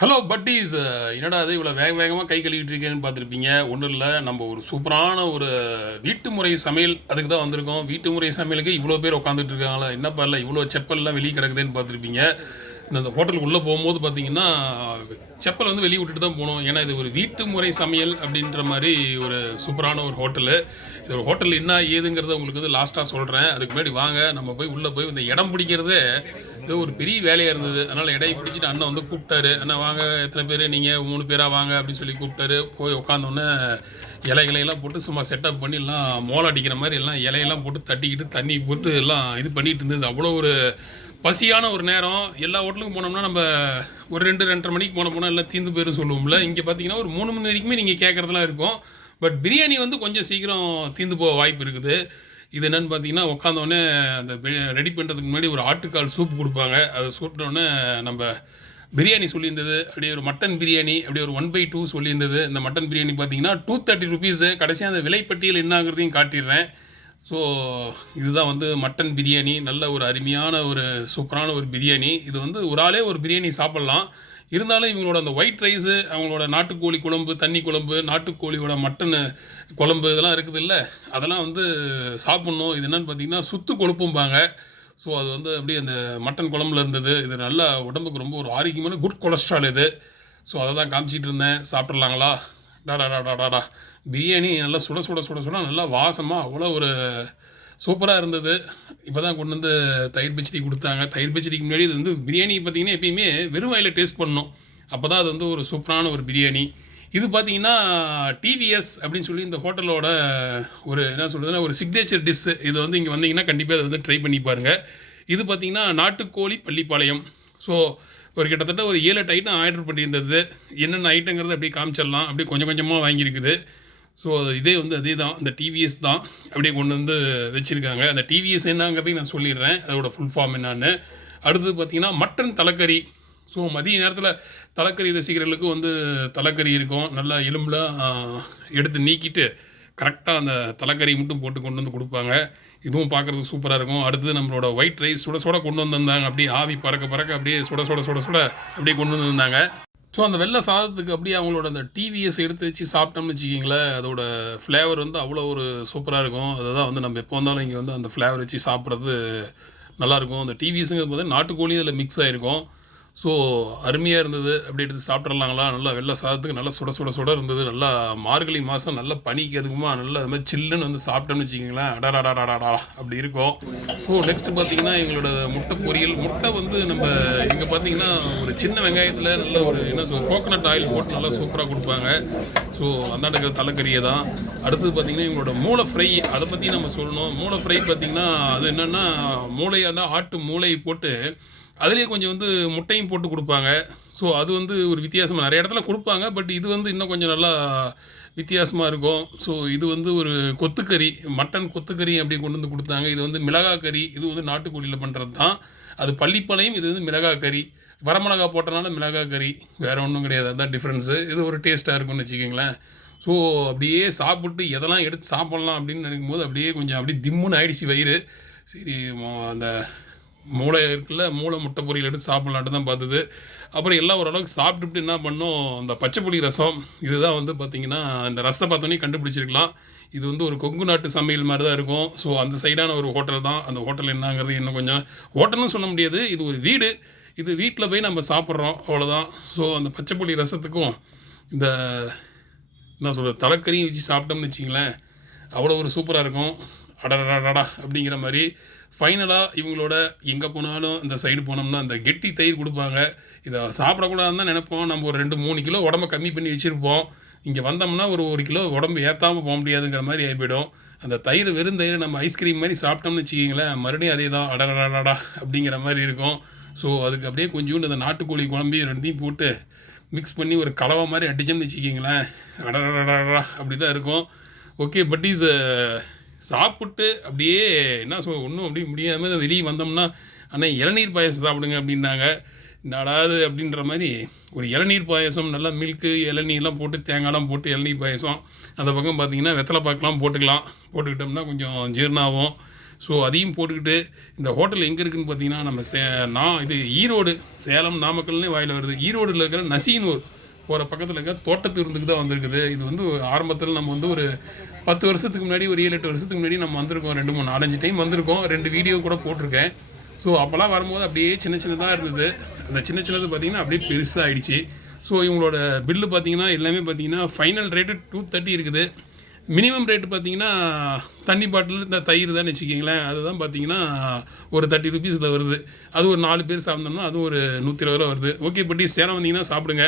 Hello buddies என்னடா அது இவ்வளோ வேக வேகமாக கை கழுவிட்டு இருக்கேன்னு பார்த்துருப்பீங்க. ஒன்றும் இல்லை. நம்ம ஒரு சூப்பரான ஒரு வீட்டு முறை சமையல் அதுக்கு தான் வந்திருக்கோம். வீட்டு முறை சமையலுக்கு இவ்வளோ பேர் உட்காந்துட்டு இருக்காங்களா? என்னப்பா இல்லை? இவ்வளோ செப்பல்லாம் வெளியே கிடக்குதுன்னு பார்த்துருப்பீங்க. இந்த ஹோட்டலுக்கு உள்ளே போகும்போது பார்த்தீங்கன்னா செப்பல் வந்து வெளியே விட்டுட்டு தான் போகணும். ஏன்னா இது ஒரு வீட்டு முறை சமையல் அப்படின்ற மாதிரி ஒரு சூப்பரான ஒரு ஹோட்டலு இது ஒரு ஹோட்டல் என்ன ஏதுங்கிறத உங்களுக்கு வந்து லாஸ்ட்டாக சொல்கிறேன் அதுக்கு முன்னாடி வாங்க. நம்ம போய் உள்ளே போய் இந்த இடம் பிடிக்கிறதே இது ஒரு பெரிய வேலையாக இருந்தது. அதனால் இடையை பிடிச்சிட்டு அண்ணன் வந்து கூப்பிட்டாரு. அண்ணா வாங்க. எத்தனை பேர்? நீங்கள் மூணு பேராக வாங்க. அப்படின்னு சொல்லி கூப்பிட்டாரு. போய் உட்காந்தோன்னே இலைகளையெல்லாம் போட்டு சும்மா செட்டப் பண்ணி எல்லாம் மோளம் அடிக்கிற மாதிரி எல்லாம் இலையெல்லாம் போட்டு தட்டிக்கிட்டு தண்ணி போட்டு எல்லாம் இது பண்ணிகிட்டு இருந்தது. அவ்வளோ ஒரு பசியான ஒரு நேரம் எல்லா ஹோட்டலுக்கும் போனோம்னா நம்ம ஒரு ரெண்டு ரெண்டரை மணிக்கு போன போனால் எல்லாம் தீந்து போயிரும் சொல்லுவோம்ல. இங்கே பார்த்தீங்கன்னா ஒரு மூணு மணி வரைக்குமே நீங்கள் கேட்குறதுலாம் இருக்கும். பட் பிரியாணி வந்து கொஞ்சம் சீக்கிரம் தீந்து போக வாய்ப்பு இருக்குது. இது என்னன்னு பார்த்தீங்கன்னா உட்காந்தோடனே அந்த ரெடி பண்ணுறதுக்கு முன்னாடி ஒரு ஆட்டுக்கால் சூப் கொடுப்பாங்க. அதை சுட்டோடனே நம்ம பிரியாணி சொல்லியிருந்தது. அப்படியே ஒரு மட்டன் பிரியாணி அப்படியே ஒரு ஒன் பை டூ சொல்லியிருந்தது. இந்த மட்டன் பிரியாணி பார்த்தீங்கன்னா டூ தேர்ட்டி ருபீஸு கடைசியாக அந்த விலைப்பட்டியல் என்னாகிறதையும் காட்டிடுறேன். ஸோ இதுதான் வந்து மட்டன் பிரியாணி. நல்ல ஒரு அருமையான ஒரு சூப்பரான ஒரு பிரியாணி. இது வந்து ஒரு ஆளே ஒரு பிரியாணி சாப்பிட்லாம். இருந்தாலும் இவங்களோட அந்த ஒயிட் ரைஸு அவங்களோட நாட்டுக்கோழி குழம்பு தண்ணி குழம்பு நாட்டுக்கோழியோட மட்டன் குழம்பு இதெல்லாம் இருக்குது இல்லை? அதெல்லாம் வந்து சாப்பிட்ணும். இது என்னென்னு பார்த்தீங்கன்னா சுத்து கொழுப்பும்பாங்க. ஸோ அது வந்து அப்படியே அந்த மட்டன் குழம்புல இருந்தது. இது நல்லா உடம்புக்கு ரொம்ப ஒரு ஆரோக்கியமான குட் கொலஸ்ட்ரால் இது. ஸோ அதை தான் காமிச்சிட்டு இருந்தேன். சாப்பிட்றலாங்களா டாடா டாடா டாடா பிரியாணி நல்லா சுட சுட சுட சுட நல்லா வாசமாக அவ்வளோ ஒரு சூப்பராக இருந்தது. இப்போ தான் கொண்டு வந்து தயிர் பச்சடி கொடுத்தாங்க. தயிர் பச்சடிக்கு முன்னாடி இது வந்து பிரியாணி பார்த்தீங்கன்னா எப்பயுமே வெறும் வாயில் டேஸ்ட் பண்ணணும். அப்போ தான் அது வந்து ஒரு சூப்பரான ஒரு பிரியாணி. இது பார்த்தீங்கன்னா டிவிஎஸ் அப்படின்னு சொல்லி இந்த ஹோட்டலோட ஒரு என்ன சொல்கிறதுனா ஒரு சிக்னேச்சர் டிஷ்ஷு இது வந்து இங்கே வந்தீங்கன்னா கண்டிப்பாக அதை வந்து ட்ரை பண்ணி பாருங்கள் இது பார்த்தீங்கன்னா நாட்டுக்கோழி பள்ளிப்பாளையம். ஸோ ஒரு கிட்டத்தட்ட ஒரு ஏழு எட்டு ஐட்டம் ஆர்டர் பண்ணியிருந்தது. என்னென்ன ஐட்டங்கிறது அப்படியே காமிச்சிடலாம். அப்படியே கொஞ்சம் கொஞ்சமாக வாங்கியிருக்குது. ஸோ இதே வந்து அதே தான் இந்த டிவிஎஸ் தான். அப்படியே கொண்டு வந்து வச்சுருக்காங்க. அந்த டிவிஎஸ் என்னங்கிறதையும் நான் சொல்லிடுறேன். அதோட ஃபுல் ஃபார்ம் என்னான்னு. அடுத்தது பார்த்திங்கன்னா மட்டன் தலைக்கறி. ஸோ மதிய நேரத்தில் தலைக்கறி ரசிகர்களுக்கு வந்து தலைக்கறி இருக்கும். நல்லா எலும்புலாம் எடுத்து நீக்கிட்டு கரெக்டாக அந்த தலைக்கறி மட்டும் போட்டு கொண்டு வந்து கொடுப்பாங்க. இதுவும் பார்க்குறதுக்கு சூப்பராக இருக்கும். அடுத்தது நம்மளோட ஒயிட் ரைஸ் சுட சுட கொண்டு வந்திருந்தாங்க. அப்படியே ஆவி பறக்க பறக்க அப்படியே சுட சுட சுட சுட அப்படியே கொண்டு வந்திருந்தாங்க. ஸோ அந்த வெள்ளை சாதத்துக்கு அப்படியே அவங்களோட அந்த டிவிஎஸ் எடுத்து வச்சு சாப்பிட்டோம்னு வச்சுக்கிங்களேன் அதோட ஃப்ளேவர் வந்து அவ்வளோ ஒரு சூப்பராக இருக்கும். அதுதான் வந்து நம்ம எப்போ வந்தாலும் இங்கே வந்து அந்த ஃப்ளேவர் வச்சு சாப்பிட்றது நல்லாயிருக்கும் அந்த டிவிஎஸுங்கிறது பார்த்தீங்கன்னா நாட்டுக்கோழி அதில் மிக்ஸ் ஆகிருக்கும் ஸோ அருமையாக இருந்தது. அப்படி எடுத்து சாப்பிட்றலாங்களா நல்லா வெள்ளை சாதத்துக்கு நல்லா சுட சுட சுட இருந்தது. நல்லா மார்கழி மாதம் நல்லா பனிக்கு அதுக்குமா நல்லா அது மாதிரி சில்லுன்னு வந்து சாப்பிட்டோம்னு வச்சுக்கிங்களேன். அடாடாடாடாடா அப்படி இருக்கும். ஸோ நெக்ஸ்ட் பார்த்தீங்கன்னா எங்களோட முட்டை பொரியல். முட்டை வந்து நம்ம இங்கே பார்த்தீங்கன்னா ஒரு சின்ன வெங்காயத்தில் நல்ல ஒரு என்ன சொல்ற கோகனட் ஆயில் போட்டு நல்லா சூப்பராக கொடுப்பாங்க. ஸோ அந்த இருக்கிற தலைக்கறியை தான். அடுத்தது பார்த்தீங்கன்னா எங்களோட மூளை ஃப்ரை அதை பற்றி நம்ம சொல்லணும். மூளை ஃப்ரை பார்த்தீங்கன்னா அது என்னென்னா மூளையாக இருந்தால் ஆட்டு மூளை போட்டு அதுலேயே கொஞ்சம் வந்து முட்டையும் போட்டு கொடுப்பாங்க. ஸோ அது வந்து ஒரு வித்தியாசமாக நிறைய இடத்துல கொடுப்பாங்க. பட் இது வந்து இன்னும் கொஞ்சம் நல்லா வித்தியாசமாக இருக்கும். ஸோ இது வந்து ஒரு கொத்துக்கறி மட்டன் கொத்துக்கறி அப்படி கொண்டு வந்து கொடுத்தாங்க. இது வந்து மிளகாய் கறி இது வந்து நாட்டுக்கோழியில் பண்ணுறது தான் அது பள்ளிப்பாளையம் இது வந்து மிளகாய் கறி. வரமிளகா போட்டனால மிளகா கறி. வேறு ஒன்றும் கிடையாது. அதுதான் டிஃப்ரென்ஸு இது ஒரு டேஸ்ட்டாக இருக்கும்னு வச்சுக்கோங்களேன். ஸோ அப்படியே சாப்பிட்டு எதெல்லாம் எடுத்து சாப்பிட்லாம் அப்படின்னு நினைக்கும் போது அப்படியே கொஞ்சம் அப்படியே திம்முன்னு ஆயிடுச்சு வயிறு. சரி அந்த மூளை இருக்குல்ல மூளை முட்டை பொரியல் எடுத்து சாப்பிட்லான்ட்டு தான் பார்த்தது. அப்புறம் எல்லாம் ஓரளவுக்கு சாப்பிட்டுட்டு என்ன பண்ணோம் அந்த பச்சைப்புளி ரசம் இதுதான் வந்து பார்த்திங்கன்னா இந்த ரசத்தை பார்த்தோன்னே கண்டுபிடிச்சிருக்கலாம். இது வந்து ஒரு கொங்கு நாட்டு சமையல் மாதிரி தான் இருக்கும். ஸோ அந்த சைடான ஒரு ஹோட்டல் தான். அந்த ஹோட்டல் என்னங்கிறது இன்னும் கொஞ்சம் ஹோட்டல்னு சொல்ல முடியாது இது ஒரு வீடு. இது வீட்டில் போய் நம்ம சாப்பிட்றோம் அவ்வளோதான் ஸோ அந்த பச்சைப்புளி ரசத்துக்கும் இந்த என்ன சொல்கிறது தலைக்கறியும் வச்சு சாப்பிட்டோம்னு வச்சிங்களேன் அவ்வளோ ஒரு சூப்பராக இருக்கும். அடடடடா அப்படிங்கிற மாதிரி ஃபைனலாக இவங்களோட எங்கே போனாலும் இந்த சைடு போனோம்னா அந்த கெட்டி தயிர் கொடுப்பாங்க இதை சாப்பிடக்கூடாதுன்னு தான் நினைப்போம் நம்ம ஒரு ரெண்டு மூணு கிலோ உடம்ப கம்மி பண்ணி வச்சுருப்போம் இங்கே வந்தோம்னா ஒரு ஒரு கிலோ உடம்பு ஏற்றாமல் போக முடியாதுங்கிற மாதிரி ஆகிப்போயிடும் அந்த தயிர் வெறும் தயிர் நம்ம ஐஸ்கிரீம் மாதிரி சாப்பிட்டோம்னு வச்சுக்கிங்களேன் மறுபடியும் அதே தான் அடடடடா அப்படிங்கிற மாதிரி இருக்கும் ஸோ அதுக்கு அப்படியே கொஞ்சோண்டு அந்த நாட்டுக்கோழி குழம்பு ரெண்டையும் போட்டு மிக்ஸ் பண்ணி ஒரு கலவை மாதிரி அடிச்சோம்னு வச்சுக்கிங்களேன் அடடடடா அப்படி தான் இருக்கும் ஓகே பட் இஸ் சாப்பிட்டு அப்படியே என்ன சொல் ஒன்றும் அப்படியே முடியாமல் வெளியே வந்தோம்னா அண்ணா இளநீர் பாயசம் சாப்பிடுங்க அப்படின்னாங்க. நடாது அப்படின்ற மாதிரி ஒரு இளநீர் பாயசம் நல்லா மில்க்கு இளநீர்லாம் போட்டு தேங்காய்லாம் போட்டு இளநீர் பாயசம். அந்த பக்கம் பார்த்தீங்கன்னா வெத்தலை பாக்கெலாம் போட்டுக்கலாம். போட்டுக்கிட்டோம்னா கொஞ்சம் ஜீர்ணாகும். ஸோ அதையும் போட்டுக்கிட்டு இந்த ஹோட்டல் எங்கே இருக்குதுன்னு பார்த்தீங்கன்னா நம்ம சே நான் இது ஈரோடு சேலம் நாமக்கல்னே வாயில் வருது. ஈரோடில் இருக்கிற நசீனூர் போகிற பக்கத்தில் இருக்க தோட்டத்து விருந்துக்கு தான் வந்திருக்குது. இது வந்து ஆரம்பத்தில் நம்ம வந்து ஒரு பத்து வருஷத்துக்கு முன்னாடி ஒரு ஏழு எட்டு வருஷத்துக்கு முன்னாடி நம்ம வந்திருக்கோம். ரெண்டு மூணு நாலஞ்சு டைம் வந்திருக்கோம். ரெண்டு வீடியோ கூட போட்டிருக்கேன். ஸோ அப்போல்லாம் வரும்போது அப்படியே சின்ன சின்னதாக இருந்தது. அந்த சின்ன சின்னது பார்த்தீங்கன்னா அப்படியே பெருசாக ஆயிடுச்சு ஸோ இவங்களோட பில்லு பார்த்தீங்கன்னா எல்லாமே பார்த்தீங்கன்னா ஃபைனல் ரேட்டு டூ தேர்ட்டி இருக்குது. மினிமம் ரேட்டு பார்த்தீங்கன்னா தண்ணி பாட்டில் இந்த தயிர் தான் வச்சுக்கிங்களேன். அதுதான் பார்த்தீங்கன்னா ஒரு தேர்ட்டி ருபீஸில் வருது. அது ஒரு நாலு பேர் சாப்பிட்டோம்னா அதுவும் ஒரு நூற்றி இருபது ரூபா வருது. ஓகே பட்டி சேலம் வந்தீங்கன்னா சாப்பிடுங்க.